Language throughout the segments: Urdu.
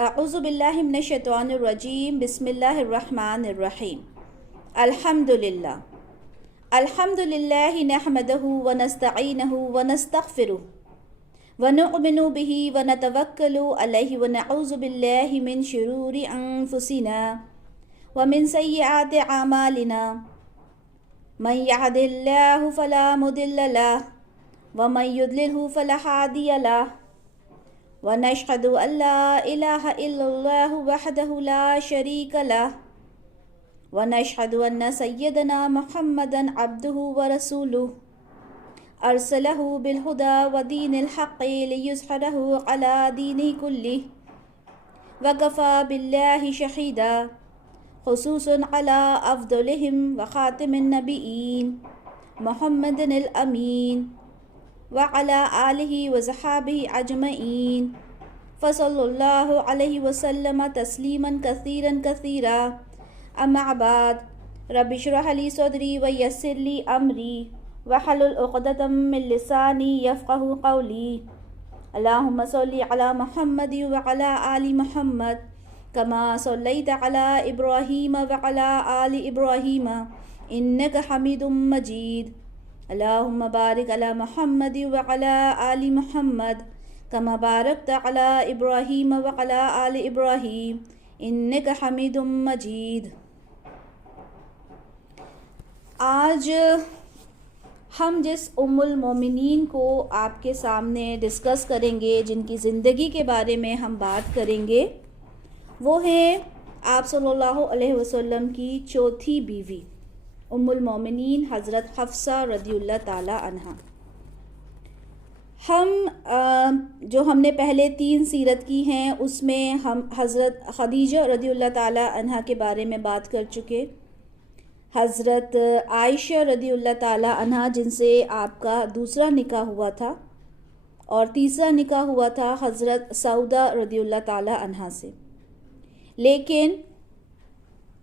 اعوذ باللہ من الشیطان الرجیم بسم اللہ الرحمن الرحیم الحمدللہ نحمدہ ونستعینہ ونستغفرہ ونؤمن بہ ونتوکل علیہ ونعوذ باللہ من شرور انفسنا ومن سیئات اعمالنا من یہد اللہ فلا مضل لہ ومن یضللہ فلا ہادی لہ ونشهد أن لا إله إلا الله وحده لا شريك له ونشهد أن سيدنا محمدا عبده ورسوله أرسله بالهدى ودين الحق ليظهره على دينه كله وكفى بالله شهيدا خصوصا على أفضلهم وخاتم النبيين محمد الأمين وعلى آلہ وصحابہ اجمعین فصلی اللہ علیہ وسلم تسلیما کثیرا کثیرا اما بعد رب اشرح لی صدری ویسر لی امری واحلل عقدۃ من لسانی یفقہوا قولی اللہم صلی علی محمد وعلی آل محمد کما صلیت علی ابراہیم وعلی آل ابراہیم انک حمید مجید اللہم بارک علی محمد وعلی آل محمد کما بارکت علی ابراہیم وعلی آل ابراہیم انک حمید مجید۔ آج ہم جس ام المومنین کو آپ کے سامنے ڈسکس کریں گے، جن کی زندگی کے بارے میں ہم بات کریں گے، وہ ہیں آپ صلی اللہ علیہ وسلم کی چوتھی بیوی ام المومنین حضرت حفصہ رضی اللہ تعالی عنہا۔ ہم نے پہلے 3 سیرت کی ہیں، اس میں ہم حضرت خدیجہ رضی اللہ تعالی عنہا کے بارے میں بات کر چکے، حضرت عائشہ رضی اللہ تعالی عنہا جن سے آپ کا دوسرا نکاح ہوا تھا، اور تیسرا نکاح ہوا تھا حضرت سعودہ رضی اللہ تعالی عنہا سے۔ لیکن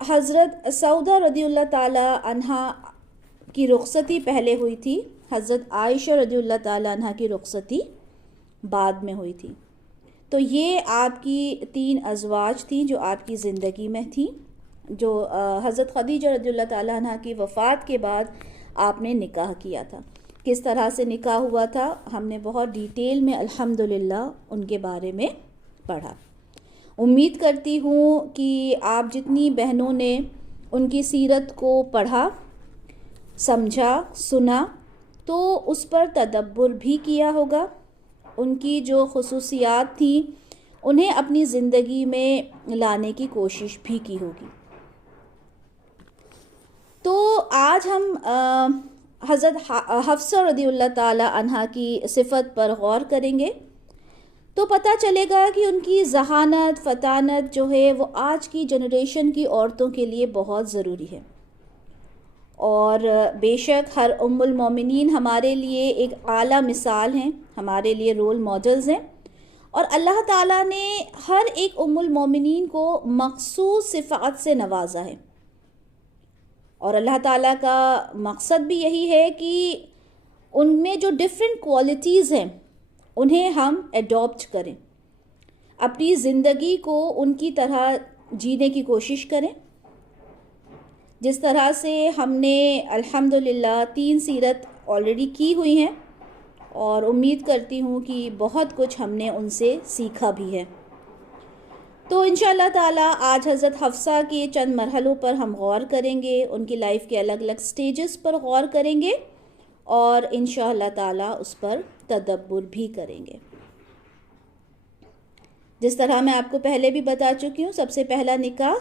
حضرت سعودہ رضی اللہ تعالی عنہا کی رخصتی پہلے ہوئی تھی، حضرت عائشہ رضی اللہ تعالی عنہا کی رخصتی بعد میں ہوئی تھی۔ تو یہ آپ کی 3 ازواج تھیں جو آپ کی زندگی میں تھیں، جو حضرت خدیجہ رضی اللہ تعالی عنہا کی وفات کے بعد آپ نے نکاح کیا تھا۔ کس طرح سے نکاح ہوا تھا ہم نے بہت ڈیٹیل میں الحمدللہ ان کے بارے میں پڑھا۔ امید کرتی ہوں کہ آپ جتنی بہنوں نے ان کی سیرت کو پڑھا، سمجھا، سنا، تو اس پر تدبر بھی کیا ہوگا، ان کی جو خصوصیات تھیں انہیں اپنی زندگی میں لانے کی کوشش بھی کی ہوگی۔ تو آج ہم حضرت حفصہ رضی اللہ تعالی عنہا کی صفت پر غور کریں گے، تو پتہ چلے گا کہ ان کی ذہانت، فطانت جو ہے وہ آج کی جنریشن کی عورتوں کے لیے بہت ضروری ہے، اور بے شک ہر ام المومنین ہمارے لیے ایک اعلیٰ مثال ہیں، ہمارے لیے رول ماڈلز ہیں، اور اللہ تعالیٰ نے ہر ایک ام المومنین کو مخصوص صفات سے نوازا ہے، اور اللہ تعالیٰ کا مقصد بھی یہی ہے کہ ان میں جو ڈفرینٹ کوالٹیز ہیں انہیں ہم ایڈاپٹ کریں، اپنی زندگی کو ان کی طرح جینے کی کوشش کریں، جس طرح سے ہم نے الحمدللہ 3 سیرت آلریڈی کی ہوئی ہیں، اور امید کرتی ہوں کہ بہت کچھ ہم نے ان سے سیکھا بھی ہے۔ تو انشاءاللہ تعالی آج حضرت حفصہ کے چند مرحلوں پر ہم غور کریں گے، ان کی لائف کے الگ الگ سٹیجز پر غور کریں گے، اور انشاءاللہ تعالی اس پر تدبر بھی کریں گے۔ جس طرح میں آپ کو پہلے بھی بتا چکی ہوں، سب سے پہلا نکاح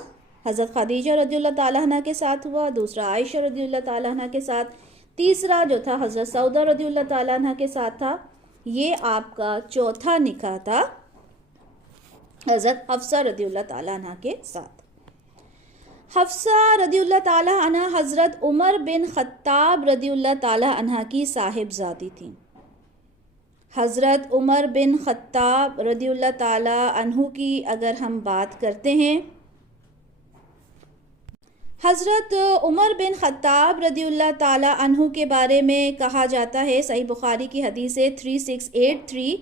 حضرت خدیجہ رضی اللہ تعالیٰ عنہ کے ساتھ ہوا، دوسرا عائشہ رضی اللہ تعالیٰ عنہ کے ساتھ، تیسرا جو تھا حضرت سعودہ رضی اللہ تعالیٰ عنہ کے ساتھ تھا، یہ آپ کا چوتھا نکاح تھا حضرت حفصہ رضی اللہ تعالیٰ عنہ کے ساتھ۔ حفصہ رضی اللہ تعالیٰ عنہ حضرت عمر بن خطاب رضی اللہ تعالیٰ عنہ کی صاحبزادی تھیں۔ حضرت عمر بن خطاب رضی اللہ تعالیٰ عنہ کی اگر ہم بات کرتے ہیں، حضرت عمر بن خطاب رضی اللہ تعالیٰ عنہ کے بارے میں کہا جاتا ہے، صحیح بخاری کی حدیث ہے 3683،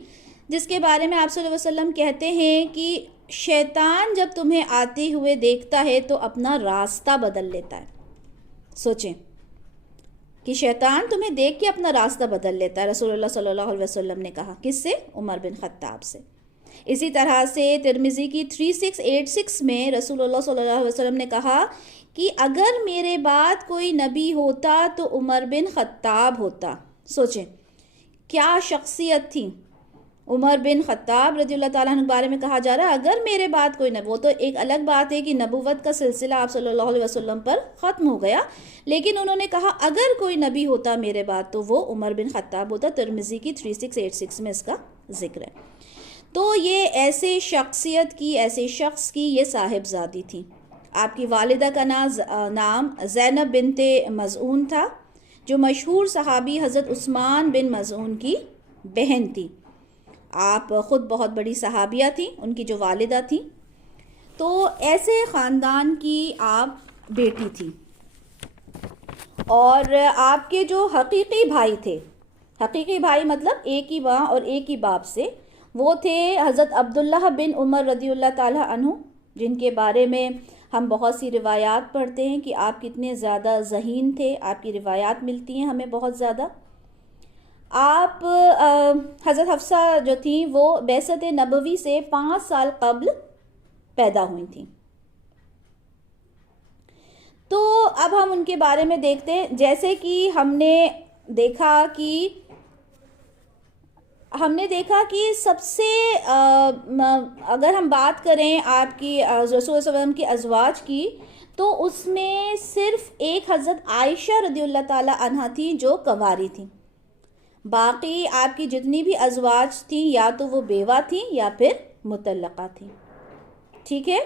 جس کے بارے میں آپ صلی اللہ علیہ وسلم کہتے ہیں کہ شیطان جب تمہیں آتے ہوئے دیکھتا ہے تو اپنا راستہ بدل لیتا ہے. سوچیں کہ شیطان تمہیں دیکھ کے اپنا راستہ بدل لیتا ہے. رسول اللہ صلی اللہ علیہ وسلم نے کہا. کس سے؟ عمر بن خطاب سے. اسی طرح سے ترمذی کی 3686 میں رسول اللہ صلی اللہ علیہ وسلم نے کہا کہ اگر میرے بعد کوئی نبی ہوتا تو عمر بن خطاب ہوتا. سوچیں کیا شخصیت تھی. عمر بن خطاب رضی اللہ تعالیٰ عنہ کے بارے میں کہا جا رہا ہے اگر میرے بعد کوئی نبی. وہ تو ایک الگ بات ہے کہ نبوت کا سلسلہ آپ صلی اللہ علیہ وسلم پر ختم ہو گیا، لیکن انہوں نے کہا اگر کوئی نبی ہوتا میرے بعد تو وہ عمر بن خطاب ہوتا. ترمذی کی 3686 میں اس کا ذکر ہے. تو یہ ایسے شخصیت کی، ایسے شخص کی یہ صاحبزادی تھی. آپ کی والدہ کا نام زینب بنت مظعون تھا، جو مشہور صحابی حضرت عثمان بن مظعون کی بہن تھی. آپ خود بہت بڑی صحابیہ تھیں، ان کی جو والدہ تھیں. تو ایسے خاندان کی آپ بیٹی تھی. اور آپ کے جو حقیقی بھائی تھے، حقیقی بھائی مطلب ایک ہی ماں اور ایک ہی باپ سے، وہ تھے حضرت عبداللہ بن عمر رضی اللہ تعالیٰ عنہ، جن کے بارے میں ہم بہت سی روایات پڑھتے ہیں کہ آپ کتنے زیادہ ذہین تھے. آپ کی روایات ملتی ہیں ہمیں بہت زیادہ. آپ حضرت حفصہ جو تھیں وہ بعثت نبوی سے 5 سال قبل پیدا ہوئی تھیں. تو اب ہم ان کے بارے میں دیکھتے ہیں. جیسے کہ ہم نے دیکھا کہ سب سے اگر ہم بات کریں آپ کی رسول صلی اللہ علیہ وسلم کی ازواج کی، تو اس میں صرف ایک حضرت عائشہ رضی اللہ تعالیٰ عنہ تھی جو کنواری تھیں. باقی آپ کی جتنی بھی ازواج تھیں یا تو وہ بیوہ تھیں یا پھر مطلقہ تھیں. ٹھیک ہے.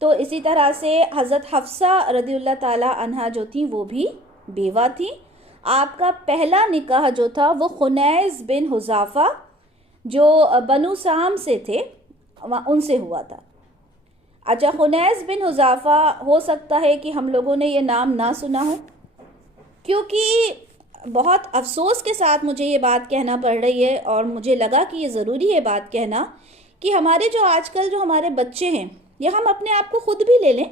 تو اسی طرح سے حضرت حفصہ رضی اللہ تعالیٰ عنہ جو تھیں وہ بھی بیوہ تھیں. آپ کا پہلا نکاح جو تھا وہ خنیس بن حذافہ جو بنو سام سے تھے ان سے ہوا تھا. اچھا، خنیس بن حذافہ ہو سکتا ہے کہ ہم لوگوں نے یہ نام نہ سنا ہو، کیونکہ بہت افسوس کے ساتھ مجھے یہ بات کہنا پڑ رہی ہے اور مجھے لگا کہ یہ ضروری ہے بات کہنا کہ ہمارے جو آج کل جو ہمارے بچے ہیں، یا ہم اپنے آپ کو خود بھی لے لیں،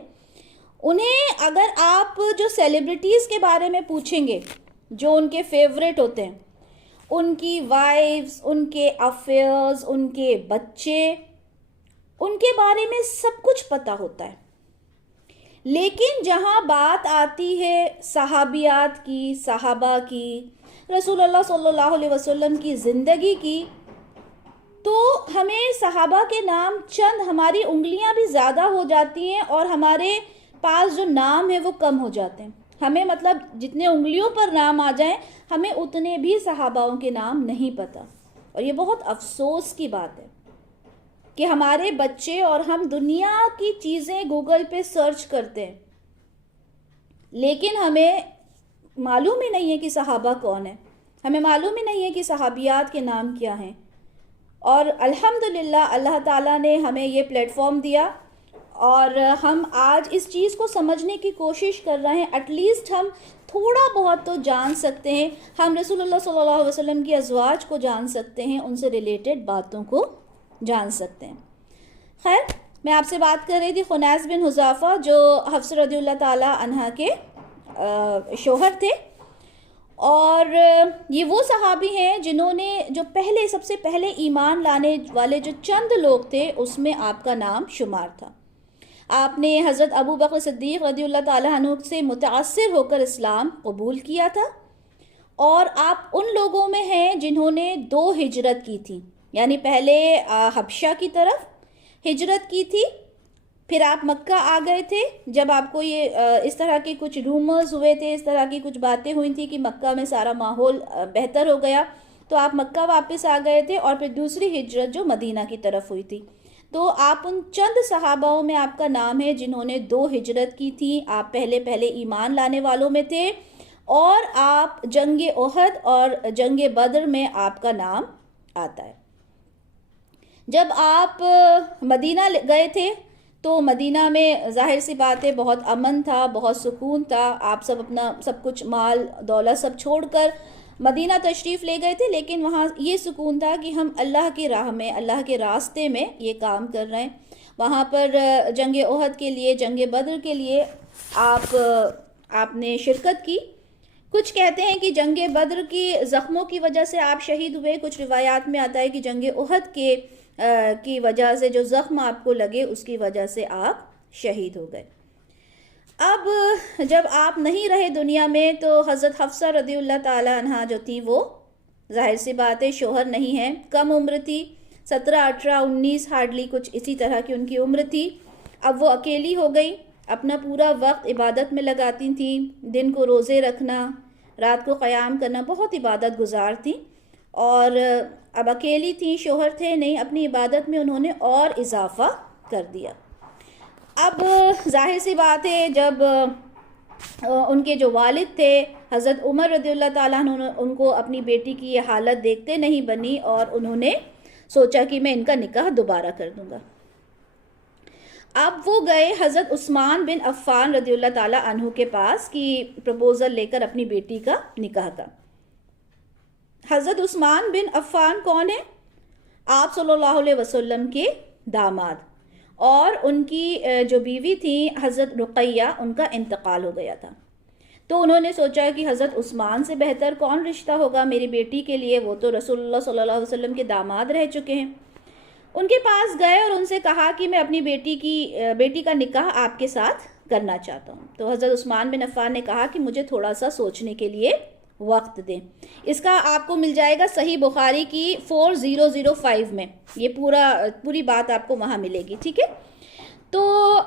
انہیں اگر آپ جو سیلیبریٹیز کے بارے میں پوچھیں گے جو ان کے فیوریٹ ہوتے ہیں، ان کی وائفز، ان کے افیئرز، ان کے بچے، ان کے بارے میں سب کچھ پتہ ہوتا ہے. لیکن جہاں بات آتی ہے صحابیات کی، صحابہ کی، رسول اللہ صلی اللہ علیہ وسلم کی زندگی کی، تو ہمیں صحابہ کے نام چند، ہماری انگلیاں بھی زیادہ ہو جاتی ہیں اور ہمارے پاس جو نام ہے وہ کم ہو جاتے ہیں. ہمیں مطلب جتنے انگلیوں پر نام آ جائیں ہمیں اتنے بھی صحاباؤں کے نام نہیں پتہ. اور یہ بہت افسوس کی بات ہے کہ ہمارے بچے اور ہم دنیا کی چیزیں گوگل پہ سرچ کرتے ہیں، لیکن ہمیں معلوم ہی نہیں ہے کہ صحابہ کون ہیں، ہمیں معلوم ہی نہیں ہے کہ صحابیات کے نام کیا ہیں. اور الحمدللہ اللہ تعالیٰ نے ہمیں یہ پلیٹ فارم دیا اور ہم آج اس چیز کو سمجھنے کی کوشش کر رہے ہیں. ایٹ لیسٹ ہم تھوڑا بہت تو جان سکتے ہیں، ہم رسول اللہ صلی اللہ علیہ وسلم کی ازواج کو جان سکتے ہیں، ان سے ریلیٹڈ باتوں کو جان سکتے ہیں. خیر، میں آپ سے بات کر رہی تھی خنیس بن حذافہ جو حفصہ رضی اللہ تعالیٰ عنہ کے شوہر تھے. اور یہ وہ صحابی ہیں جنہوں نے جو سب سے پہلے ایمان لانے والے جو چند لوگ تھے اس میں آپ کا نام شمار تھا. آپ نے حضرت ابو بکر صدیق رضی اللہ تعالیٰ عنہ سے متاثر ہو کر اسلام قبول کیا تھا، اور آپ ان لوگوں میں ہیں جنہوں نے 2 ہجرت کی تھی. یعنی پہلے حبشہ کی طرف ہجرت کی تھی، پھر آپ مکہ آ گئے تھے. جب آپ کو یہ اس طرح کے کچھ رومرز ہوئے تھے، اس طرح کی کچھ باتیں ہوئی تھیں کہ مکہ میں سارا ماحول بہتر ہو گیا، تو آپ مکہ واپس آ گئے تھے. اور پھر دوسری ہجرت جو مدینہ کی طرف ہوئی تھی، تو آپ ان چند صحاباؤں میں آپ کا نام ہے جنہوں نے 2 ہجرت کی تھی. آپ پہلے ایمان لانے والوں میں تھے، اور آپ جنگ احد اور جنگ بدر میں آپ کا نام آتا ہے. جب آپ مدینہ گئے تھے تو مدینہ میں ظاہر سی بات ہے بہت امن تھا، بہت سکون تھا. آپ سب اپنا سب کچھ مال دولت سب چھوڑ کر مدینہ تشریف لے گئے تھے، لیکن وہاں یہ سکون تھا کہ ہم اللہ کی راہ میں، اللہ کے راستے میں یہ کام کر رہے ہیں۔ وہاں پر جنگ احد کے لیے، جنگ بدر کے لیے آپ نے شرکت کی۔ کچھ کہتے ہیں کہ جنگ بدر کی زخموں کی وجہ سے آپ شہید ہوئے، کچھ روایات میں آتا ہے کہ جنگ احد کی وجہ سے جو زخم آپ کو لگے اس کی وجہ سے آپ شہید ہو گئے۔ اب جب آپ نہیں رہے دنیا میں تو حضرت حفصہ رضی اللہ تعالی عنہ جو تھی، وہ ظاہر سی بات ہے شوہر نہیں ہے، کم عمر تھی، 17 18 19 ہارڈلی کچھ اسی طرح کی ان کی عمر تھی۔ اب وہ اکیلی ہو گئی، اپنا پورا وقت عبادت میں لگاتی تھیں، دن کو روزے رکھنا، رات کو قیام کرنا، بہت عبادت گزار تھیں، اور اب اکیلی تھیں، شوہر تھے نہیں، اپنی عبادت میں انہوں نے اور اضافہ کر دیا۔ اب ظاہر سی بات ہے جب ان کے جو والد تھے حضرت عمر رضی اللہ تعالیٰ عنہ، ان کو اپنی بیٹی کی یہ حالت دیکھتے نہیں بنی، اور انہوں نے سوچا کہ میں ان کا نکاح دوبارہ کر دوں گا۔ اب وہ گئے حضرت عثمان بن عفان رضی اللہ تعالیٰ عنہ کے پاس کہ پروپوزل لے کر اپنی بیٹی کا نکاح کا۔ حضرت عثمان بن عفان کون ہے؟ آپ صلی اللہ علیہ وسلم کے داماد، اور ان کی جو بیوی تھی حضرت رقیہ، ان کا انتقال ہو گیا تھا۔ تو انہوں نے سوچا کہ حضرت عثمان سے بہتر کون رشتہ ہوگا میری بیٹی کے لیے، وہ تو رسول اللہ صلی اللہ علیہ وسلم کے داماد رہ چکے ہیں۔ ان کے پاس گئے اور ان سے کہا کہ میں اپنی بیٹی کا نکاح آپ کے ساتھ کرنا چاہتا ہوں۔ تو حضرت عثمان بن عفان نے کہا کہ مجھے تھوڑا سا سوچنے کے لیے وقت دیں۔ اس کا آپ کو مل جائے گا صحیح بخاری کی 4005 میں، یہ پوری بات آپ کو وہاں ملے گی، ٹھیک ہے۔ تو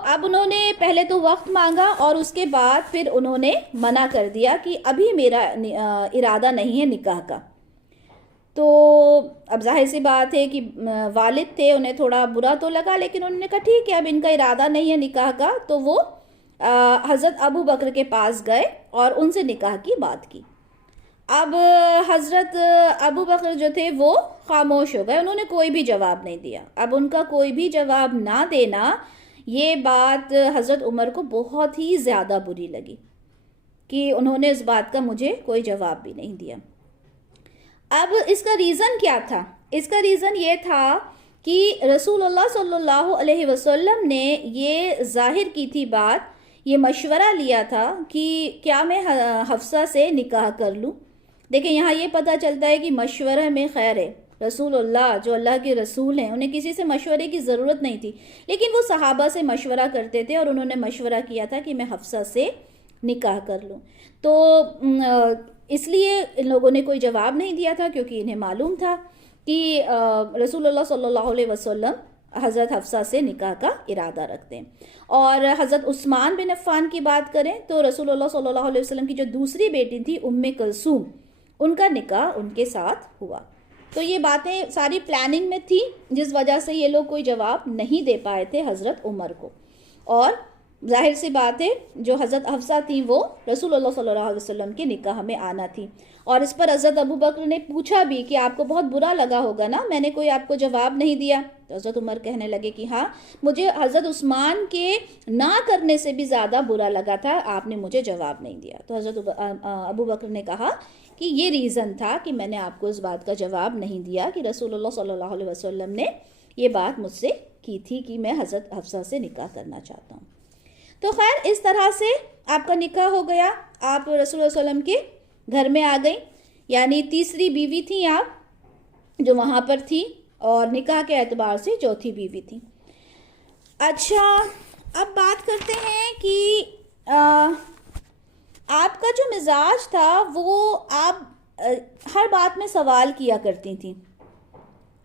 اب انہوں نے پہلے تو وقت مانگا، اور اس کے بعد پھر انہوں نے منع کر دیا کہ ابھی میرا ارادہ نہیں ہے نکاح کا۔ تو اب ظاہر سی بات ہے کہ والد تھے، انہیں تھوڑا برا تو لگا، لیکن انہوں نے کہا ٹھیک ہے اب ان کا ارادہ نہیں ہے نکاح کا۔ تو وہ حضرت ابو بکر کے پاس گئے اور ان سے نکاح کی بات کی۔ اب حضرت ابو بکر جو تھے وہ خاموش ہو گئے، انہوں نے کوئی بھی جواب نہیں دیا۔ اب ان کا کوئی بھی جواب نہ دینا، یہ بات حضرت عمر کو بہت ہی زیادہ بری لگی کہ انہوں نے اس بات کا مجھے کوئی جواب بھی نہیں دیا۔ اب اس کا ریزن کیا تھا؟ اس کا ریزن یہ تھا کہ رسول اللہ صلی اللہ علیہ وسلم نے یہ ظاہر کی تھی بات، یہ مشورہ لیا تھا کہ کیا میں حفصہ سے نکاح کر لوں۔ دیکھیں یہاں یہ پتہ چلتا ہے کہ مشورہ میں خیر ہے۔ رسول اللہ جو اللہ کے رسول ہیں، انہیں کسی سے مشورے کی ضرورت نہیں تھی، لیکن وہ صحابہ سے مشورہ کرتے تھے، اور انہوں نے مشورہ کیا تھا کہ میں حفصہ سے نکاح کر لوں۔ تو اس لیے ان لوگوں نے کوئی جواب نہیں دیا تھا، کیونکہ انہیں معلوم تھا کہ رسول اللہ صلی اللہ علیہ وسلم حضرت حفصہ سے نکاح کا ارادہ رکھتے ہیں۔ اور حضرت عثمان بن عفان کی بات کریں تو رسول اللہ صلی اللہ علیہ وسلم کی جو دوسری بیٹی تھی ام کلثوم، ان کا نکاح ان کے ساتھ ہوا۔ تو یہ باتیں ساری پلاننگ میں تھی، جس وجہ سے یہ لوگ کوئی جواب نہیں دے پائے تھے حضرت عمر کو۔ اور ظاہر سی بات ہے جو حضرت حفصہ تھیں وہ رسول اللہ صلی اللہ علیہ وسلم کے نکاح میں آنا تھی۔ اور اس پر حضرت ابو بکر نے پوچھا بھی کہ آپ کو بہت برا لگا ہوگا نا، میں نے کوئی آپ کو جواب نہیں دیا؟ تو حضرت عمر کہنے لگے کہ ہاں، مجھے حضرت عثمان کے نہ کرنے سے بھی زیادہ برا لگا تھا، آپ نے مجھے جواب نہیں دیا۔ تو حضرت ابو بکر نے کہا کہ یہ ریزن تھا کہ میں نے آپ کو اس بات کا جواب نہیں دیا کہ رسول اللہ صلی اللہ علیہ وسلم نے یہ بات مجھ سے کی تھی کہ میں حضرت حفصہ سے نکاح کرنا چاہتا ہوں۔ تو خیر اس طرح سے آپ کا نکاح ہو گیا، آپ رسول اللہ صلی اللہ علیہ وسلم کے گھر میں آ گئی، یعنی تیسری بیوی تھیں آپ جو وہاں پر تھی، اور نکاح کے اعتبار سے چوتھی بیوی تھی۔ اچھا اب بات کرتے ہیں کہ آپ کا جو مزاج تھا وہ آپ ہر بات میں سوال کیا کرتی تھیں،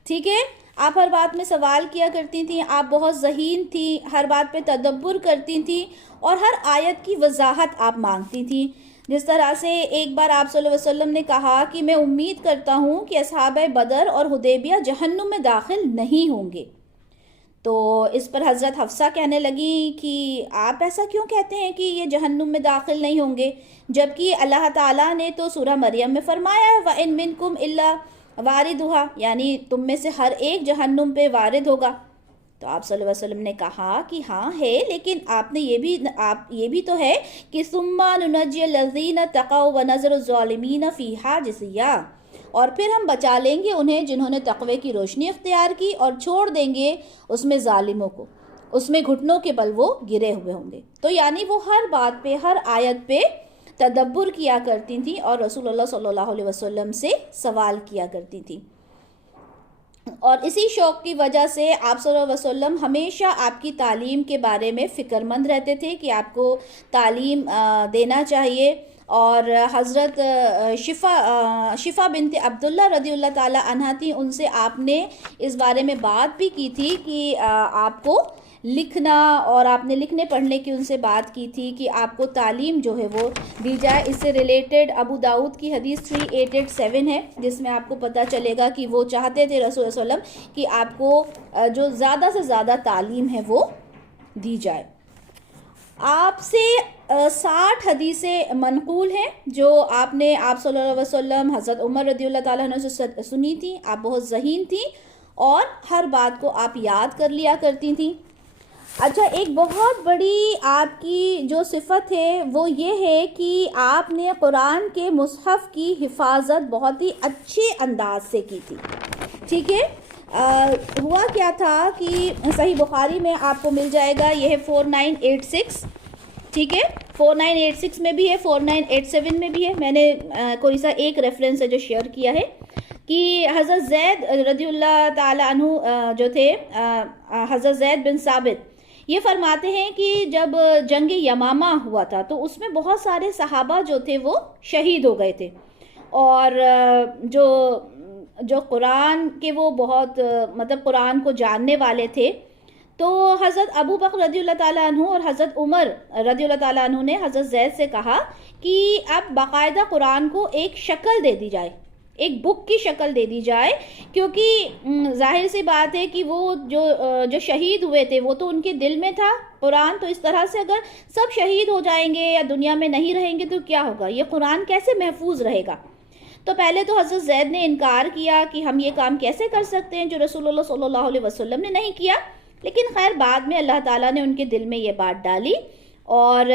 ٹھیک ہے، آپ ہر بات میں سوال کیا کرتی تھیں، آپ بہت ذہین تھیں، ہر بات پہ تدبر کرتی تھیں، اور ہر آیت کی وضاحت آپ مانگتی تھیں۔ جس طرح سے ایک بار آپ صلی اللہ علیہ وسلم نے کہا کہ میں امید کرتا ہوں کہ اصحاب بدر اور حدیبیہ جہنم میں داخل نہیں ہوں گے۔ تو اس پر حضرت حفصہ کہنے لگی کہ آپ ایسا کیوں کہتے ہیں کہ یہ جہنم میں داخل نہیں ہوں گے، جبکہ اللہ تعالیٰ نے تو سورہ مریم میں فرمایا ہے وَإِن مِّنكُمْ إِلَّا وَارِدُهَا، یعنی تم میں سے ہر ایک جہنم پہ وارد ہوگا۔ تو آپ صلی اللہ علیہ وسلم نے کہا کہ ہاں ہے، لیکن آپ نے یہ بھی تو ہے کہ ثم ننجی الذین تقوا ونذر الظالمین فیہا جثیا، اور پھر ہم بچا لیں گے انہیں جنہوں نے تقوی کی روشنی اختیار کی، اور چھوڑ دیں گے اس میں ظالموں کو، اس میں گھٹنوں کے بل وہ گرے ہوئے ہوں گے۔ تو یعنی وہ ہر بات پہ، ہر آیت پہ تدبر کیا کرتی تھیں اور رسول اللہ صلی اللہ علیہ وسلم سے سوال کیا کرتی تھیں، اور اسی شوق کی وجہ سے آپ صلی اللہ علیہ وسلم ہمیشہ آپ کی تعلیم کے بارے میں فکر مند رہتے تھے کہ آپ کو تعلیم دینا چاہیے۔ اور حضرت شفا بنت عبداللہ رضی اللہ تعالی عنہ تھی، ان سے آپ نے اس بارے میں بات بھی کی تھی کہ آپ کو لکھنا، اور آپ نے لکھنے پڑھنے کی ان سے بات کی تھی کہ آپ کو تعلیم جو ہے وہ دی جائے۔ اس سے ریلیٹڈ ابو داؤد کی حدیث 3887 ہے، جس میں آپ کو پتہ چلے گا کہ وہ چاہتے تھے رسول اللہ علیہ وسلم کہ آپ کو جو زیادہ سے زیادہ تعلیم ہے وہ دی جائے۔ آپ سے 60 حدیثیں منقول ہیں جو آپ نے آپ صلی اللہ علیہ وسلم حضرت عمر رضی اللہ تعالیٰ عنہ سے سنی تھیں۔ آپ بہت ذہین تھیں اور ہر بات کو آپ یاد کر لیا کرتی تھیں۔ اچھا، ایک بہت بڑی آپ کی جو صفت ہے وہ یہ ہے کہ آپ نے قرآن کے مصحف کی حفاظت بہت ہی اچھے انداز سے کی تھی، ٹھیک ہے۔ ہوا کیا تھا کہ صحیح بخاری میں آپ کو مل جائے گا، یہ ہے 4986، ٹھیک ہے، 4986 میں بھی ہے، 4987 میں بھی ہے۔ میں نے کوئی سا ایک ریفرنس ہے جو شیئر کیا ہے کہ حضرت زید رضی اللہ تعالی عنہ جو تھے، حضرت زید بن ثابت، یہ فرماتے ہیں کہ جب جنگ یمامہ ہوا تھا تو اس میں بہت سارے صحابہ جو تھے وہ شہید ہو گئے تھے، اور جو قرآن کے وہ بہت مطلب قرآن کو جاننے والے تھے، تو حضرت ابو بکر رضی اللہ تعالیٰ عنہ اور حضرت عمر رضی اللہ تعالیٰ عنہ نے حضرت زید سے کہا کہ اب باقاعدہ قرآن کو ایک شکل دے دی جائے، ایک بک کی شکل دے دی جائے، کیونکہ ظاہر سی بات ہے کہ وہ جو شہید ہوئے تھے وہ تو ان کے دل میں تھا قرآن، تو اس طرح سے اگر سب شہید ہو جائیں گے یا دنیا میں نہیں رہیں گے تو کیا ہوگا، یہ قرآن کیسے محفوظ رہے گا۔ تو پہلے تو حضرت زید نے انکار کیا کہ ہم یہ کام کیسے کر سکتے ہیں جو رسول اللہ صلی اللہ علیہ وسلم نے نہیں کیا، لیکن خیر بعد میں اللہ تعالیٰ نے ان کے دل میں یہ بات ڈالی، اور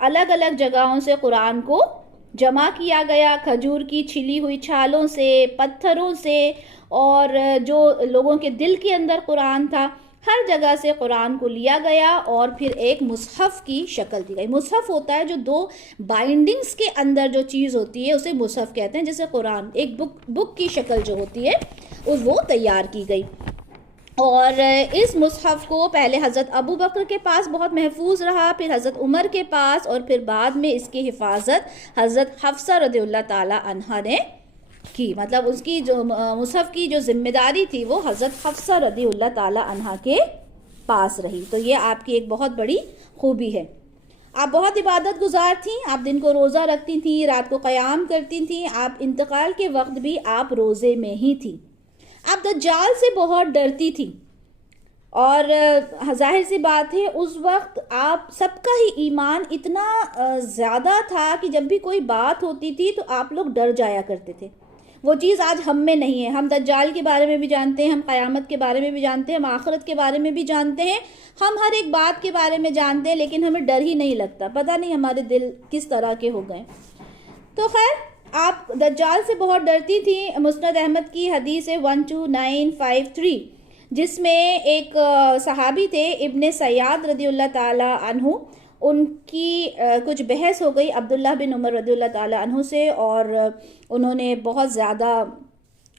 الگ الگ جگہوں سے قرآن کو جمع کیا گیا، کھجور کی چھلی ہوئی چھالوں سے، پتھروں سے، اور جو لوگوں کے دل کے اندر قرآن تھا، ہر جگہ سے قرآن کو لیا گیا اور پھر ایک مصحف کی شکل دی گئی۔ مصحف ہوتا ہے جو 2 بائنڈنگز کے اندر جو چیز ہوتی ہے اسے مصحف کہتے ہیں، جیسے قرآن ایک بک کی شکل جو ہوتی ہے وہ تیار کی گئی۔ اور اس مصحف کو پہلے حضرت ابو بکر کے پاس بہت محفوظ رہا، پھر حضرت عمر کے پاس، اور پھر بعد میں اس کی حفاظت حضرت حفصہ رضی اللہ تعالی عنہا نے کی، مطلب اس کی جو مصحف کی جو ذمہ داری تھی وہ حضرت حفصہ رضی اللہ تعالی عنہا کے پاس رہی۔ تو یہ آپ کی ایک بہت بڑی خوبی ہے۔ آپ بہت عبادت گزار تھیں، آپ دن کو روزہ رکھتی تھیں، رات کو قیام کرتی تھیں، آپ انتقال کے وقت بھی آپ روزے میں ہی تھیں۔ آپ دجال سے بہت ڈرتی تھی، اور ظاہر سی بات ہے اس وقت آپ سب کا ہی ایمان اتنا زیادہ تھا کہ جب بھی کوئی بات ہوتی تھی تو آپ لوگ ڈر جایا کرتے تھے۔ وہ چیز آج ہم میں نہیں ہے۔ ہم دجال کے بارے میں بھی جانتے ہیں، ہم قیامت کے بارے میں بھی جانتے ہیں، ہم آخرت کے بارے میں بھی جانتے ہیں، ہم ہر ایک بات کے بارے میں جانتے ہیں، لیکن ہمیں ڈر ہی نہیں لگتا۔ پتہ نہیں ہمارے دل کس طرح کے ہو گئے۔ تو خیر آپ دجال سے بہت ڈرتی تھیں۔ مسند احمد کی حدیث ہے 12953، جس میں ایک صحابی تھے ابن سیاد رضی اللہ تعالی عنہ، ان کی کچھ بحث ہو گئی عبداللہ بن عمر رضی اللہ تعالی عنہ سے، اور انہوں نے بہت زیادہ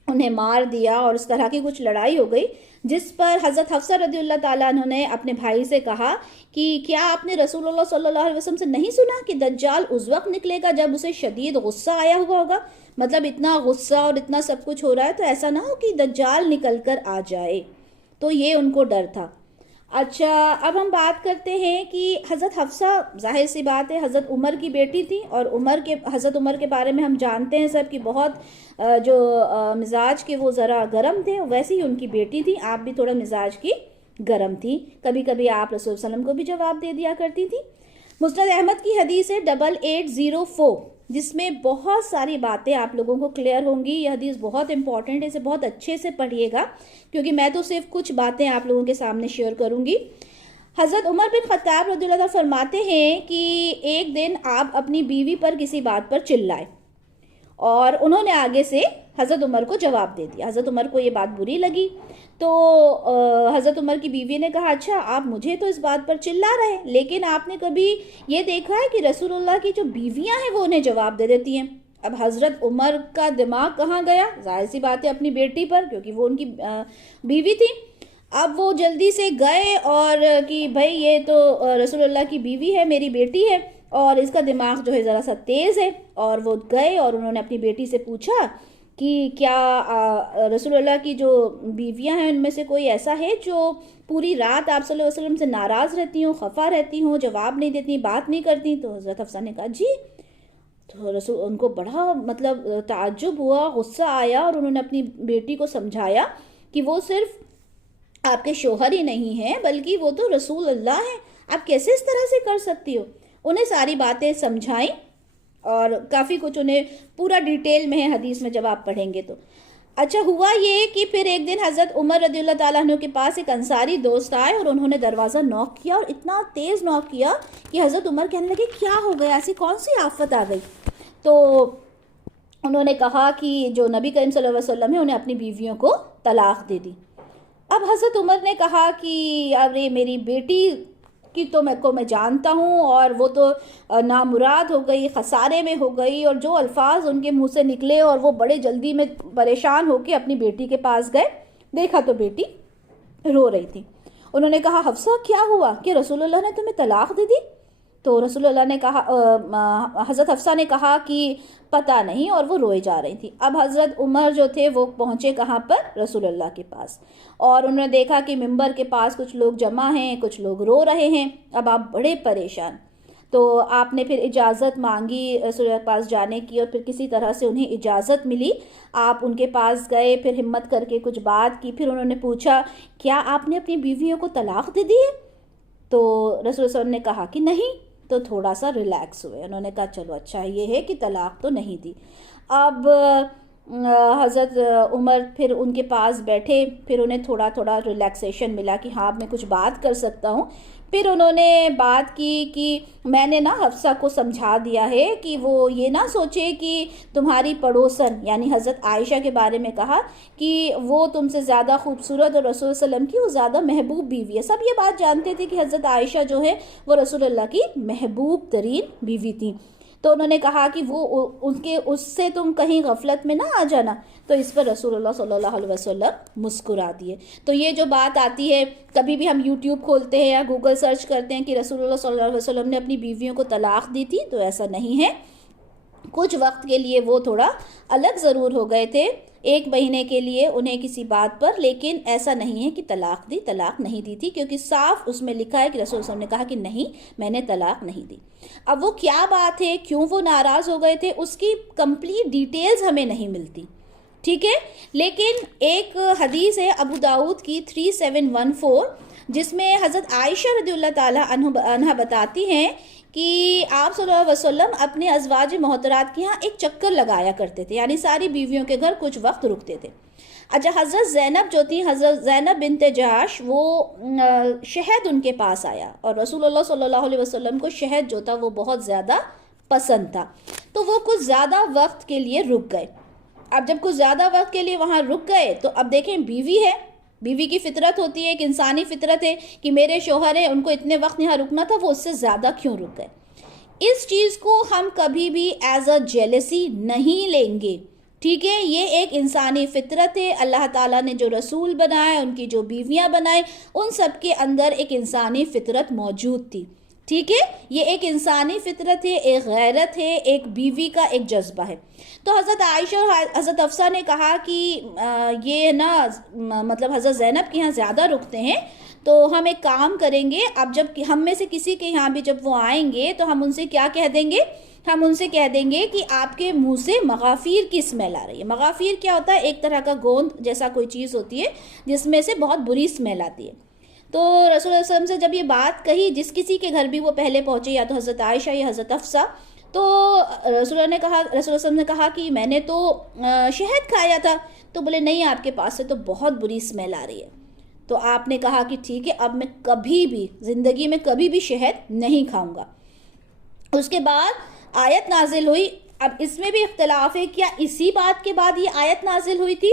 انہیں مار دیا اور اس طرح کی کچھ لڑائی ہو گئی، جس پر حضرت حفصہ رضی اللہ تعالیٰ عنہ نے اپنے بھائی سے کہا کہ کیا آپ نے رسول اللہ صلی اللہ علیہ وسلم سے نہیں سنا کہ دجال اس وقت نکلے گا جب اسے شدید غصہ آیا ہوا ہوگا؟ مطلب اتنا غصہ اور اتنا سب کچھ ہو رہا ہے تو ایسا نہ ہو کہ دجال نکل کر آ جائے۔ تو یہ ان کو ڈر تھا۔ اچھا، اب ہم بات کرتے ہیں کہ حضرت حفصہ ظاہر سی بات ہے حضرت عمر کی بیٹی تھی، اور حضرت عمر کے بارے میں ہم جانتے ہیں سب کہ بہت جو مزاج کے وہ ذرا گرم تھے، ویسے ہی ان کی بیٹی تھی، آپ بھی تھوڑا مزاج کی گرم تھی، کبھی کبھی آپ رسول صلی اللہ علیہ وسلم کو بھی جواب دے دیا کرتی تھی۔ مسند احمد کی حدیث ہے 8804، جس میں بہت ساری باتیں آپ لوگوں کو کلیئر ہوں گی. یہ حدیث بہت امپورٹنٹ ہے، اسے بہت اچھے سے پڑھیے گا کیونکہ میں تو صرف کچھ باتیں آپ لوگوں کے سامنے شیئر کروں گی. حضرت عمر بن خطاب رضی اللہ عنہ فرماتے ہیں کہ ایک دن آپ اپنی بیوی پر کسی بات پر چلائے اور انہوں نے آگے سے حضرت عمر کو جواب دے دیا. حضرت عمر کو یہ بات بری لگی تو حضرت عمر کی بیوی نے کہا اچھا آپ مجھے تو اس بات پر چلا رہے ہیں، لیکن آپ نے کبھی یہ دیکھا ہے کہ رسول اللہ کی جو بیویاں ہیں وہ انہیں جواب دے دیتی ہیں؟ اب حضرت عمر کا دماغ کہاں گیا؟ ظاہر سی بات ہے اپنی بیٹی پر، کیونکہ وہ ان کی بیوی تھی. اب وہ جلدی سے گئے اور کہ بھائی یہ تو رسول اللہ کی بیوی ہے، میری بیٹی ہے، اور اس کا دماغ جو ہے ذرا سا تیز ہے. اور وہ گئے اور انہوں نے اپنی بیٹی سے پوچھا کہ کیا رسول اللہ کی جو بیویاں ہیں ان میں سے کوئی ایسا ہے جو پوری رات آپ صلی اللہ علیہ وسلم سے ناراض رہتی ہوں، خفا رہتی ہوں، جواب نہیں دیتی، بات نہیں کرتی؟ تو حضرت حفصہ نے کہا جی. تو رسول ان کو بڑا تعجب ہوا، غصہ آیا، اور انہوں نے اپنی بیٹی کو سمجھایا کہ وہ صرف آپ کے شوہر ہی نہیں ہیں بلکہ وہ تو رسول اللہ ہیں، آپ کیسے اس طرح سے کر سکتی ہو؟ انہیں ساری باتیں سمجھائیں اور کافی کچھ انہیں پورا ڈیٹیل میں ہے حدیث میں جب آپ پڑھیں گے تو. اچھا ہوا یہ کہ پھر ایک دن حضرت عمر رضی اللہ تعالیٰ عنہ کے پاس ایک انصاری دوست آئے اور انہوں نے دروازہ نوک کیا، اور اتنا تیز نوک کیا کہ حضرت عمر کہنے لگے کیا ہو گیا، ایسی کون سی آفت آ گئی؟ تو انہوں نے کہا کہ جو نبی کریم صلی اللہ علیہ وسلم ہے انہیں اپنی بیویوں کو طلاق دے دی. اب حضرت عمر نے کہا کہ ارے میری بیٹی کی تو میں جانتا ہوں، اور وہ تو نامراد ہو گئی، خسارے میں ہو گئی، اور جو الفاظ ان کے منہ سے نکلے، اور وہ بڑے جلدی میں پریشان ہو کے اپنی بیٹی کے پاس گئے. دیکھا تو بیٹی رو رہی تھی. انہوں نے کہا حفصہ کیا ہوا کہ رسول اللہ نے تمہیں طلاق دے دی؟ تو رسول اللہ نے کہا حضرت حفصہ نے کہا کہ پتہ نہیں، اور وہ روئے جا رہی تھی. اب حضرت عمر جو تھے وہ پہنچے کہاں پر؟ رسول اللہ کے پاس، اور انہوں نے دیکھا کہ منبر کے پاس کچھ لوگ جمع ہیں، کچھ لوگ رو رہے ہیں. اب آپ بڑے پریشان. تو آپ نے پھر اجازت مانگی رسول اللہ کے پاس جانے کی، اور پھر کسی طرح سے انہیں اجازت ملی. آپ ان کے پاس گئے، پھر ہمت کر کے کچھ بات کی. پھر انہوں نے پوچھا کیا آپ نے اپنی بیویوں کو طلاق دے دی ہے؟ تو رسول اللہ صلی اللہ علیہ وسلم نے کہا کہ نہیں. تو تھوڑا سا ریلیکس ہوئے. انہوں نے کہا چلو اچھا یہ ہے کہ طلاق تو نہیں دی. اب حضرت عمر پھر ان کے پاس بیٹھے، پھر انہیں تھوڑا تھوڑا ریلیکسیشن ملا کہ ہاں میں کچھ بات کر سکتا ہوں. پھر انہوں نے بات کی کہ میں نے نا حفصہ کو سمجھا دیا ہے کہ وہ یہ نہ سوچے کہ تمہاری پڑوسن یعنی حضرت عائشہ کے بارے میں کہا کہ وہ تم سے زیادہ خوبصورت اور رسول صلی اللہ علیہ وسلم کی وہ زیادہ محبوب بیوی ہے. سب یہ بات جانتے تھے کہ حضرت عائشہ جو ہے وہ رسول اللہ کی محبوب ترین بیوی تھی. تو انہوں نے کہا کہ وہ اس سے تم کہیں غفلت میں نہ آ جانا. تو اس پر رسول اللہ صلی اللہ علیہ وسلم مسکرا دیے. تو یہ جو بات آتی ہے، کبھی بھی ہم یوٹیوب کھولتے ہیں یا گوگل سرچ کرتے ہیں کہ رسول اللہ صلی اللہ علیہ وسلم نے اپنی بیویوں کو طلاق دی تھی، تو ایسا نہیں ہے. کچھ وقت کے لیے وہ تھوڑا الگ ضرور ہو گئے تھے، 1 مہینے کے لیے انہیں کسی بات پر، لیکن ایسا نہیں ہے کہ طلاق دی. طلاق نہیں دی تھی، کیونکہ صاف اس میں لکھا ہے کہ رسول صلی اللہ علیہ وسلم نے کہا کہ نہیں میں نے طلاق نہیں دی. اب وہ کیا بات ہے، کیوں وہ ناراض ہو گئے تھے، اس کی کمپلیٹ ڈیٹیلز ہمیں نہیں ملتی، ٹھیک ہے. لیکن ایک حدیث ہے ابو داؤد کی 3714 جس میں حضرت عائشہ رضی اللہ تعالیٰ عنہ بتاتی ہیں کہ آپ صلی اللہ علیہ وسلم اپنے ازواج محترات کے ہاں ایک چکر لگایا کرتے تھے، یعنی ساری بیویوں کے گھر کچھ وقت رکتے تھے. اچھا حضرت زینب جو تھی، حضرت زینب بنت جحش، وہ شہد ان کے پاس آیا، اور رسول اللہ صلی اللہ علیہ وسلم کو شہد جو تھا وہ بہت زیادہ پسند تھا. تو وہ کچھ زیادہ وقت کے لیے رک گئے. اب جب کچھ زیادہ وقت کے لیے وہاں رک گئے تو اب دیکھیں بیوی ہے، بیوی کی فطرت ہوتی ہے، ایک انسانی فطرت ہے کہ میرے شوہر ہیں، ان کو اتنے وقت یہاں رکنا تھا، وہ اس سے زیادہ کیوں رک گئے. اس چیز کو ہم کبھی بھی ایز اے جیلسی نہیں لیں گے، ٹھیک ہے. یہ ایک انسانی فطرت ہے. اللہ تعالیٰ نے جو رسول بنائے، ان کی جو بیویاں بنائے، ان سب کے اندر ایک انسانی فطرت موجود تھی، ٹھیک ہے. یہ ایک انسانی فطرت ہے، ایک غیرت ہے، ایک بیوی کا ایک جذبہ ہے. تو حضرت عائشہ اور حضرت حفصہ نے کہا کہ یہ نا مطلب حضرت زینب کے یہاں زیادہ رکتے ہیں، تو ہم ایک کام کریں گے، اب جب ہم میں سے کسی کے یہاں بھی جب وہ آئیں گے تو ہم ان سے کیا کہہ دیں گے، ہم ان سے کہہ دیں گے کہ آپ کے منہ سے مغافیر کی اسمیل آ رہی ہے. مغافیر کیا ہوتا ہے؟ ایک طرح کا گوند جیسا کوئی چیز ہوتی ہے جس میں سے بہت بری اسمیل آتی ہے. تو رسول اللہ صلی اللہ علیہ وسلم سے جب یہ بات کہی، جس کسی کے گھر بھی وہ پہلے پہنچے، یا تو حضرت عائشہ یا حضرت حفصہ، تو رسول اللہ صلی اللہ علیہ وسلم نے کہا کہ میں نے تو شہد کھایا تھا. تو بولے نہیں، آپ کے پاس سے تو بہت بری اسمیل آ رہی ہے. تو آپ نے کہا کہ ٹھیک ہے، اب میں کبھی بھی زندگی میں کبھی بھی شہد نہیں کھاؤں گا. اس کے بعد آیت نازل ہوئی. اب اس میں بھی اختلاف ہے، کیا اسی بات کے بعد یہ آیت نازل ہوئی تھی؟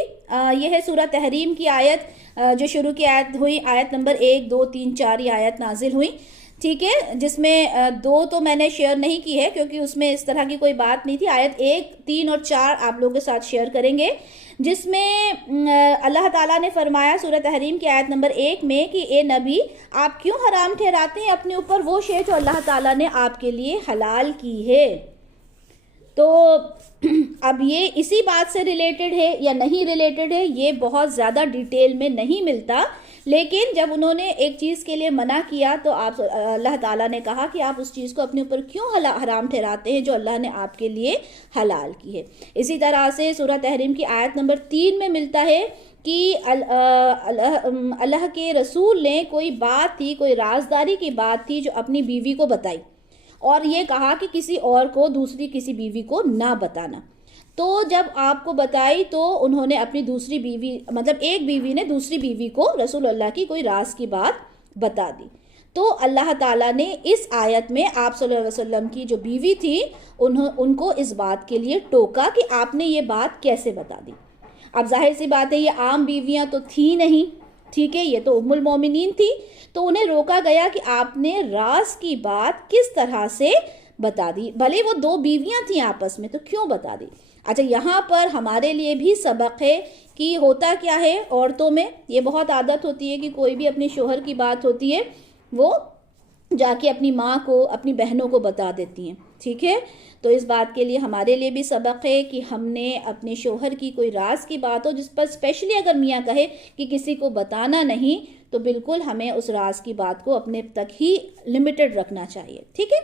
یہ ہے سورہ تحریم کی آیت، جو شروع کی آیت ہوئی، آیت نمبر 1 2 3 4 یہ آیت نازل ہوئی. ٹھیک ہے، جس میں 2 تو میں نے شیئر نہیں کی ہے کیونکہ اس میں اس طرح کی کوئی بات نہیں تھی. آیت 1 3 اور 4 آپ لوگوں کے ساتھ شیئر کریں گے، جس میں اللہ تعالیٰ نے فرمایا سورہ تحریم کی آیت نمبر 1 میں کہ اے نبی، آپ کیوں حرام ٹھہراتے ہیں اپنے اوپر وہ شے جو اللہ تعالیٰ نے آپ کے لیے حلال کی ہے؟ تو اب یہ اسی بات سے ریلیٹڈ ہے یا نہیں ریلیٹڈ ہے، یہ بہت زیادہ ڈیٹیل میں نہیں ملتا. لیکن جب انہوں نے ایک چیز کے لیے منع کیا تو آپ اللہ تعالیٰ نے کہا کہ آپ اس چیز کو اپنے اوپر کیوں حرام ٹھہراتے ہیں جو اللہ نے آپ کے لیے حلال کی ہے. اسی طرح سے سورہ تحریم کی آیت نمبر 3 میں ملتا ہے کہ اللہ کے رسول نے کوئی بات تھی، کوئی رازداری کی بات تھی جو اپنی بیوی کو بتائی، اور یہ کہا کہ کسی اور کو، دوسری کسی بیوی کو نہ بتانا. تو جب آپ کو بتائی تو انہوں نے اپنی دوسری بیوی، مطلب ایک بیوی نے دوسری بیوی کو رسول اللہ کی کوئی راز کی بات بتا دی. تو اللہ تعالیٰ نے اس آیت میں آپ صلی اللہ علیہ وسلم کی جو بیوی تھی ان کو اس بات کے لیے ٹوکا کہ آپ نے یہ بات کیسے بتا دی. اب ظاہر سی بات ہے، یہ عام بیویاں تو تھی نہیں، ٹھیک ہے، یہ تو ام المومنین تھی. تو انہیں روکا گیا کہ آپ نے راز کی بات کس طرح سے بتا دی، بھلے وہ 2 بیویاں تھیں آپس میں، تو کیوں بتا دی. اچھا، یہاں پر ہمارے لیے بھی سبق ہے کہ ہوتا کیا ہے، عورتوں میں یہ بہت عادت ہوتی ہے کہ کوئی بھی اپنے شوہر کی بات ہوتی ہے وہ جا کے اپنی ماں کو، اپنی بہنوں کو بتا دیتی ہیں. ٹھیک ہے، تو اس بات کے لیے ہمارے لیے بھی سبق ہے کہ ہم نے اپنے شوہر کی کوئی راز کی بات ہو جس پر اسپیشلی اگر میاں کہے کہ کسی کو بتانا نہیں، تو بالکل ہمیں اس راز کی بات کو اپنے تک ہی لمیٹڈ رکھنا چاہیے. ٹھیک ہے،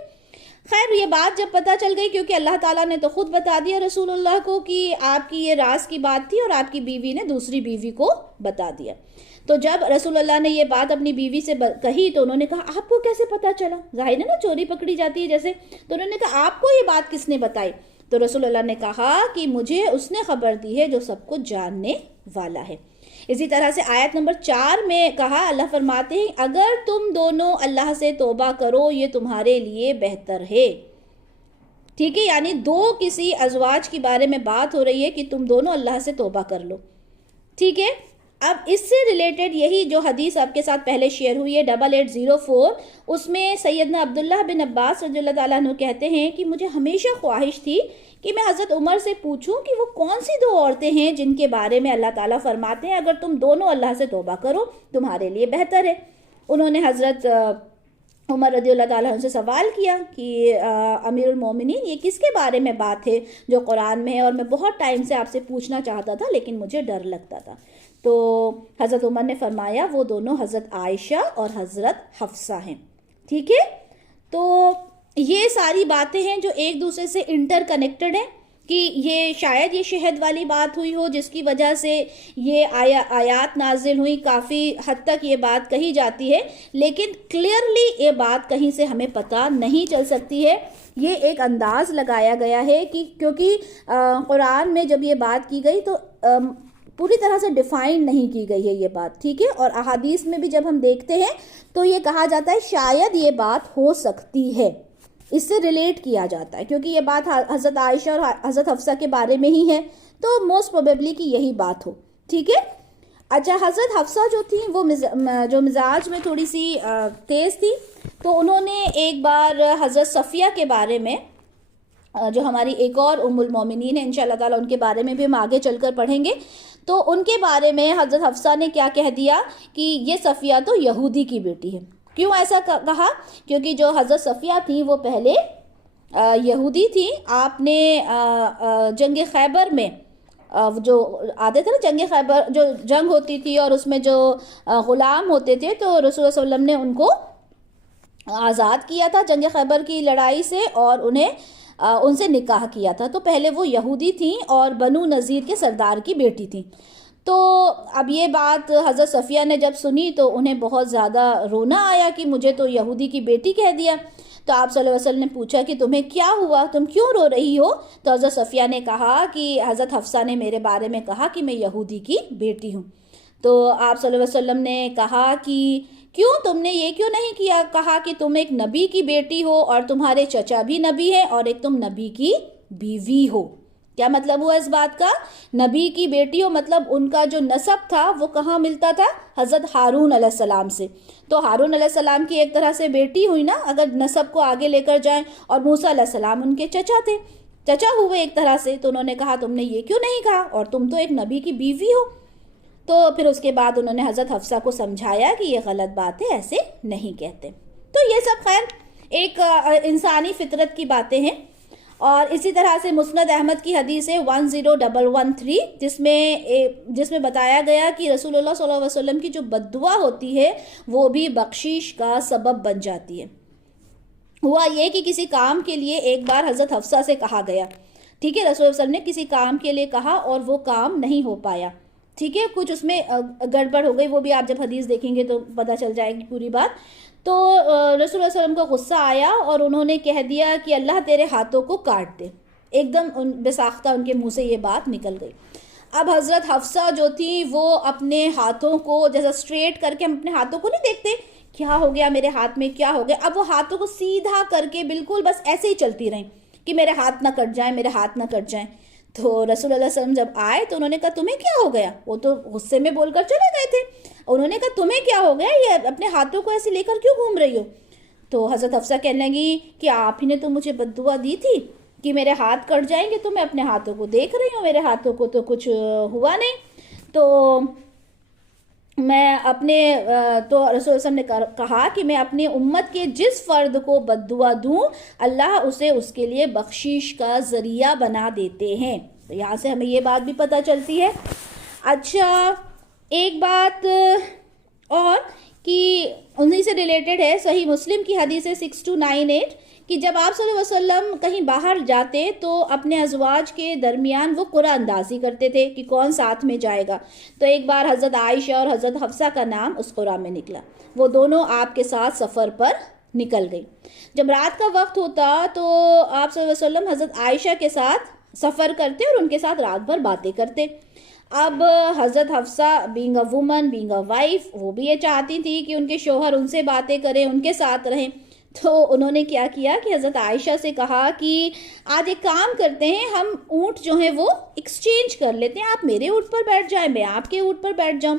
خیر یہ بات جب پتہ چل گئی، کیونکہ اللہ تعالیٰ نے تو خود بتا دیا رسول اللہ کو کہ آپ کی یہ راز کی بات تھی، اور آپ کی بیوی نے دوسری بیوی کو بتا دیا. تو جب رسول اللہ نے یہ بات اپنی بیوی سے کہی تو انہوں نے کہا آپ کو کیسے پتہ چلا؟ ظاہر ہے نا، چوری پکڑی جاتی ہے جیسے. تو انہوں نے کہا آپ کو یہ بات کس نے بتائی؟ تو رسول اللہ نے کہا کہ مجھے اس نے خبر دی ہے جو سب کو جاننے والا ہے. اسی طرح سے آیت نمبر 4 میں کہا، اللہ فرماتے ہیں اگر تم دونوں اللہ سے توبہ کرو یہ تمہارے لیے بہتر ہے. ٹھیک ہے، یعنی 2 کسی ازواج کے بارے میں بات ہو رہی ہے کہ تم دونوں اللہ سے توبہ کر لو. ٹھیک ہے، اب اس سے ریلیٹڈ یہی جو حدیث آپ کے ساتھ پہلے شیئر ہوئی ہے 8804، اس میں سیدنا عبداللہ بن عباس رضی اللہ تعالیٰ عنہ کہتے ہیں کہ مجھے ہمیشہ خواہش تھی کہ میں حضرت عمر سے پوچھوں کہ وہ کون سی 2 عورتیں ہیں جن کے بارے میں اللہ تعالیٰ فرماتے ہیں اگر تم دونوں اللہ سے توبہ کرو تمہارے لیے بہتر ہے. انہوں نے حضرت عمر رضی اللہ تعالیٰ عنہ سے سوال کیا کہ امیر المومنین یہ کس کے بارے میں بات ہے جو قرآن میں ہے، اور میں بہت ٹائم سے آپ سے پوچھنا چاہتا تھا لیکن مجھے ڈر لگتا تھا. تو حضرت عمر نے فرمایا وہ دونوں حضرت عائشہ اور حضرت حفصہ ہیں. ٹھیک ہے، تو یہ ساری باتیں ہیں جو ایک دوسرے سے انٹر کنیکٹڈ ہیں، کہ یہ شاید یہ شہد والی بات ہوئی ہو جس کی وجہ سے یہ آیات نازل ہوئی. کافی حد تک یہ بات کہی جاتی ہے لیکن کلیئرلی یہ بات کہیں سے ہمیں پتہ نہیں چل سکتی ہے. یہ ایک انداز لگایا گیا ہے کہ کیونکہ قرآن میں جب یہ بات کی گئی تو پوری طرح سے ڈیفائن نہیں کی گئی ہے یہ بات. ٹھیک ہے، اور احادیث میں بھی جب ہم دیکھتے ہیں تو یہ کہا جاتا ہے شاید یہ بات ہو سکتی ہے، اس سے ریلیٹ کیا جاتا ہے کیونکہ یہ بات حضرت عائشہ اور حضرت حفصہ کے بارے میں ہی ہے، تو موسٹ پروبیبلی کہ یہی بات ہو. ٹھیک ہے، اچھا، حضرت حفصہ جو تھیں وہ جو مزاج میں تھوڑی سی تیز تھی، تو انہوں نے ایک بار حضرت صفیہ کے بارے میں، جو ہماری ایک اور ام المومنین ہیں انشاءاللہ تعالیٰ، ان کے بارے میں بھی ہم آگے چل کر پڑھیں گے. تو ان کے بارے میں حضرت حفصہ نے کیا کہہ دیا کہ یہ صفیہ تو یہودی کی بیٹی ہے. کیوں ایسا کہا؟ کیونکہ جو حضرت صفیہ تھیں وہ پہلے یہودی تھیں. آپ نے جنگ خیبر میں جو آتے تھے نا، جنگ خیبر جو جنگ ہوتی تھی اور اس میں جو غلام ہوتے تھے، تو رسول اللہ صلی اللہ علیہ وسلم نے ان کو آزاد کیا تھا جنگ خیبر کی لڑائی سے، اور انہیں ان سے نکاح کیا تھا. تو پہلے وہ یہودی تھیں اور بنو نذیر کے سردار کی بیٹی تھیں. تو اب یہ بات حضرت صفیہ نے جب سنی تو انہیں بہت زیادہ رونا آیا کہ مجھے تو یہودی کی بیٹی کہہ دیا. تو آپ صلی اللہ علیہ وسلم نے پوچھا کہ تمہیں کیا ہوا, تم کیوں رو رہی ہو؟ تو حضرت صفیہ نے کہا کہ حضرت حفصہ نے میرے بارے میں کہا کہ میں یہودی کی بیٹی ہوں. تو آپ صلی اللہ علیہ وسلم نے کہا کہ کیوں تم نے یہ کیوں نہیں کہا کہ تم ایک نبی کی بیٹی ہو اور تمہارے چچا بھی نبی ہے اور ایک تم نبی کی بیوی ہو. کیا مطلب ہوا اس بات کا؟ نبی کی بیٹی ہو مطلب ان کا جو نسب تھا وہ کہاں ملتا تھا؟ حضرت ہارون علیہ السلام سے. تو ہارون علیہ السلام کی ایک طرح سے بیٹی ہوئی نا اگر نسب کو آگے لے کر جائیں, اور موسیٰ علیہ السلام ان کے چچا تھے, چچا ہوئے ایک طرح سے. تو انہوں نے کہا تم نے یہ کیوں نہیں کہا, اور تم تو ایک نبی کی بیوی ہو. تو پھر اس کے بعد انہوں نے حضرت حفصہ کو سمجھایا کہ یہ غلط بات ہے, ایسے نہیں کہتے. تو یہ سب خیر ایک انسانی فطرت کی باتیں ہیں. اور اسی طرح سے مسند احمد کی حدیث ہے 10113 جس میں بتایا گیا کہ رسول اللہ صلی اللہ علیہ وسلم کی جو بددعا ہوتی ہے وہ بھی بخشش کا سبب بن جاتی ہے. ہوا یہ کہ کسی کام کے لیے ایک بار حضرت حفصہ سے کہا گیا, ٹھیک ہے, رسول اللہ صلی اللہ علیہ وسلم نے کسی کام کے لیے کہا اور وہ کام نہیں ہو پایا, ٹھیک ہے, کچھ اس میں گڑبڑ ہو گئی, وہ بھی آپ جب حدیث دیکھیں گے تو پتہ چل جائے گی پوری بات. تو رسول اللہ صلی اللہ علیہ وسلم کو غصہ آیا اور انہوں نے کہہ دیا کہ اللہ تیرے ہاتھوں کو کاٹ دے. ایک دم بے ساختہ ان کے منہ سے یہ بات نکل گئی. اب حضرت حفصہ جو تھی وہ اپنے ہاتھوں کو جیسا اسٹریٹ کر کے, ہم اپنے ہاتھوں کو نہیں دیکھتے کیا ہو گیا میرے ہاتھ میں, کیا ہو گیا, اب وہ ہاتھوں کو سیدھا کر کے بالکل بس ایسے ہی چلتی رہیں کہ میرے ہاتھ نہ کٹ جائیں, میرے ہاتھ نہ کٹ جائیں. تو رسول اللہ صلی اللہ علیہ وسلم جب آئے تو انہوں نے کہا تمہیں کیا ہو گیا؟ وہ تو غصے میں بول کر چلے گئے تھے. انہوں نے کہا تمہیں کیا ہو گیا, یہ اپنے ہاتھوں کو ایسے لے کر کیوں گھوم رہی ہو؟ تو حضرت حفصہ کہنے لگی کہ آپ ہی نے تو مجھے بددعا دی تھی کہ میرے ہاتھ کٹ جائیں گے, تو میں اپنے ہاتھوں کو دیکھ رہی ہوں, میرے ہاتھوں کو تو کچھ ہوا نہیں. تو میں اپنے تو رسول اللہ صلی اللہ علیہ وسلم نے کہا کہ میں اپنی امت کے جس فرد کو بددعا دوں اللہ اسے اس کے لیے بخشش کا ذریعہ بنا دیتے ہیں. تو یہاں سے ہمیں یہ بات بھی پتہ چلتی ہے. اچھا ایک بات اور کہ انہی سے ریلیٹڈ ہے, صحیح مسلم کی حدیث ہے 6298 کہ جب آپ صلی اللہ علیہ وسلم کہیں باہر جاتے تو اپنے ازواج کے درمیان وہ قرعہ اندازی کرتے تھے کہ کون ساتھ میں جائے گا. تو ایک بار حضرت عائشہ اور حضرت حفصہ کا نام اس قرعہ میں نکلا, وہ دونوں آپ کے ساتھ سفر پر نکل گئی. جب رات کا وقت ہوتا تو آپ صلی اللہ علیہ وسلم حضرت عائشہ کے ساتھ سفر کرتے اور ان کے ساتھ رات بھر باتیں کرتے. اب حضرت Hafsa being a woman, being a wife, وہ بھی یہ چاہتی تھی کہ ان کے شوہر ان سے باتیں کریں, ان کے ساتھ رہیں. تو انہوں نے کیا کیا کہ حضرت عائشہ سے کہا کہ آج ایک کام کرتے ہیں, ہم اونٹ جو ہیں وہ ایکسچینج کر لیتے ہیں, آپ میرے اونٹ پر بیٹھ جائیں, میں آپ کے اونٹ پر بیٹھ جاؤں.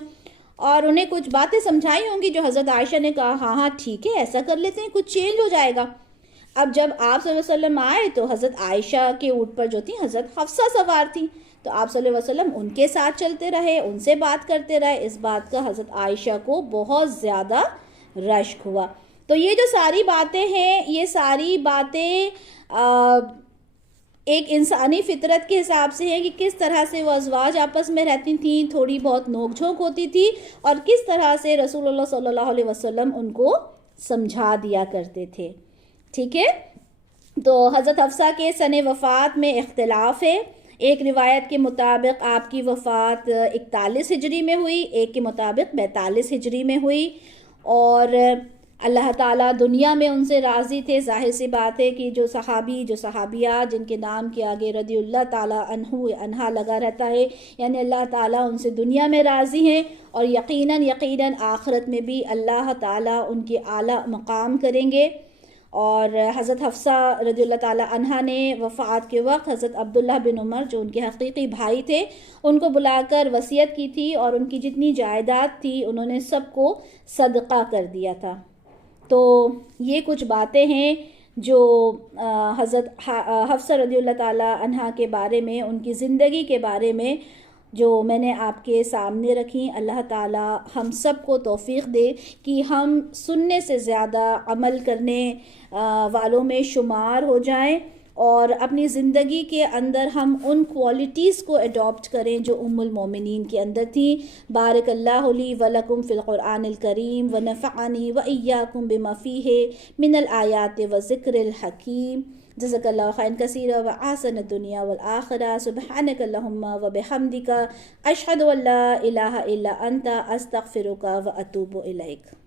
اور انہیں کچھ باتیں سمجھائی ہوں گی جو حضرت عائشہ نے کہا ہاں ہاں ٹھیک ہے ایسا کر لیتے ہیں, کچھ چینج ہو جائے گا. اب جب آپ صلی اللہ علیہ وسلم آئے تو حضرت عائشہ کے اونٹ پر جو تھی حضرت حفصہ سوار تھی, تو آپ صلی اللہ علیہ وسلم ان کے ساتھ چلتے رہے, ان سے بات کرتے رہے. اس بات کا حضرت عائشہ کو بہت زیادہ رشک ہوا. تو یہ جو ساری باتیں ہیں یہ ساری باتیں ایک انسانی فطرت کے حساب سے ہے کہ کس طرح سے وہ ازواج آپس میں رہتی تھیں, تھوڑی بہت نوک جھونک ہوتی تھی, اور کس طرح سے رسول اللہ صلی اللہ علیہ وسلم ان کو سمجھا دیا کرتے تھے. ٹھیک ہے, تو حضرت حفصہ کے سن وفات میں اختلاف ہے. ایک روایت کے مطابق آپ کی وفات 41 ہجری میں ہوئی, ایک کے مطابق 42 ہجری میں ہوئی. اور اللہ تعالیٰ دنیا میں ان سے راضی تھے. ظاہر سی بات ہے کہ جو صحابی جو صحابیات جن کے نام کے آگے رضی اللہ تعالیٰ عنہ عنہا لگا رہتا ہے, یعنی اللہ تعالیٰ ان سے دنیا میں راضی ہیں, اور یقیناً آخرت میں بھی اللہ تعالیٰ ان کے اعلیٰ مقام کریں گے. اور حضرت حفصہ رضی اللہ تعالیٰ عنہا نے وفات کے وقت حضرت عبداللہ بن عمر جو ان کے حقیقی بھائی تھے ان کو بلا کر وصیت کی تھی, اور ان کی جتنی جائیداد تھی انہوں نے سب کو صدقہ کر دیا تھا. تو یہ کچھ باتیں ہیں جو حضرت حفصہ رضی اللہ تعالیٰ عنہا کے بارے میں, ان کی زندگی کے بارے میں جو میں نے آپ کے سامنے رکھی. اللہ تعالیٰ ہم سب کو توفیق دے کہ ہم سننے سے زیادہ عمل کرنے والوں میں شمار ہو جائیں, اور اپنی زندگی کے اندر ہم ان کوالٹیز کو اڈاپٹ کریں جو ام المومنین کے اندر تھیں. بارک اللہ لی ولکم فی القرآن الکریم ونفعنی وإیاکم بما فیہ من الآیات وذکر الحکیم. جزاک اللہ خیرا کثیرا و احسن الدنیا والآخرہ. سبحانک اللہم و بحمدک اشہد ان لا الہ الا انت استغفرک و اتوب الیک.